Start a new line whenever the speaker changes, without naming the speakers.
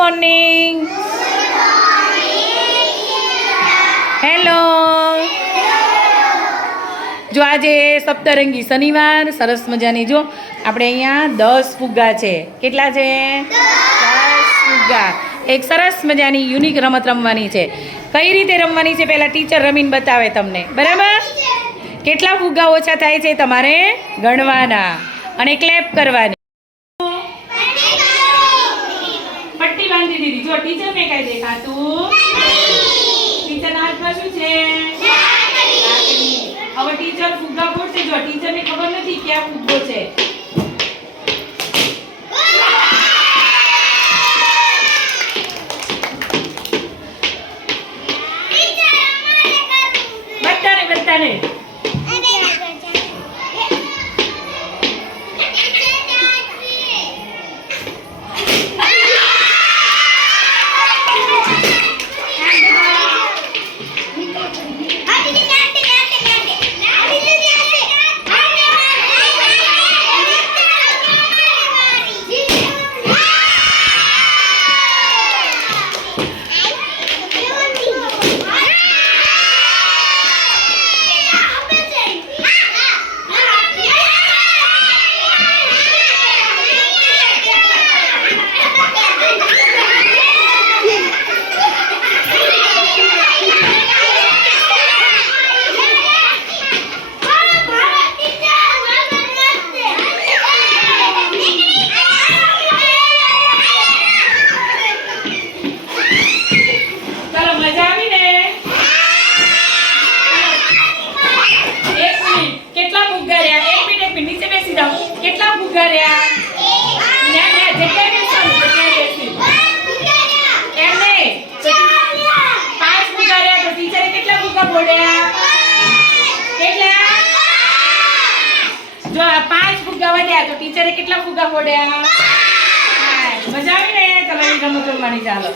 Morning hello જો આજે સપ્તરંગી શનિવાર, સરસ મજાની જો, આપણે અહીંયા દસ ફુગ્ગા છે. કેટલા છે? દસ ફુગ્ગા. એક સરસ મજાની યુનિક રમત રમવાની છે. કઈ રીતે રમવાની છે પહેલાં ટીચર રમીને બતાવે તમને. બરાબર? કેટલા ફુગ્ગા ઓછા થાય છે તમારે ગણવાના અને ક્લેપ કરવાની. બાંધી દીધી જો ટીચર ને કઈ દેખાતું ટીચરના હાથમાં શું છે? હવે ટીચર ફુગ્ગા ફોડશે જો ટીચર ને ખબર નથી ક્યાં ફુગ્ગો છે. બધાને બધાને Thank you. રહ્યા ના ના જગ્યાએ બેસો જગ્યાએ બેસી એમ નહીં પાંચ ફુગ્ગા રહ્યા તો ટીચરે કેટલા ફુગ્ગા ફોડ્યા? કેટલા? જો પાંચ ફુગ્ગા વધ્યા, તો ટીચરે કેટલા ફુગ્ગા પાંચ. મજા આવી ને? તમે એ રમત રમવાની ચાલો.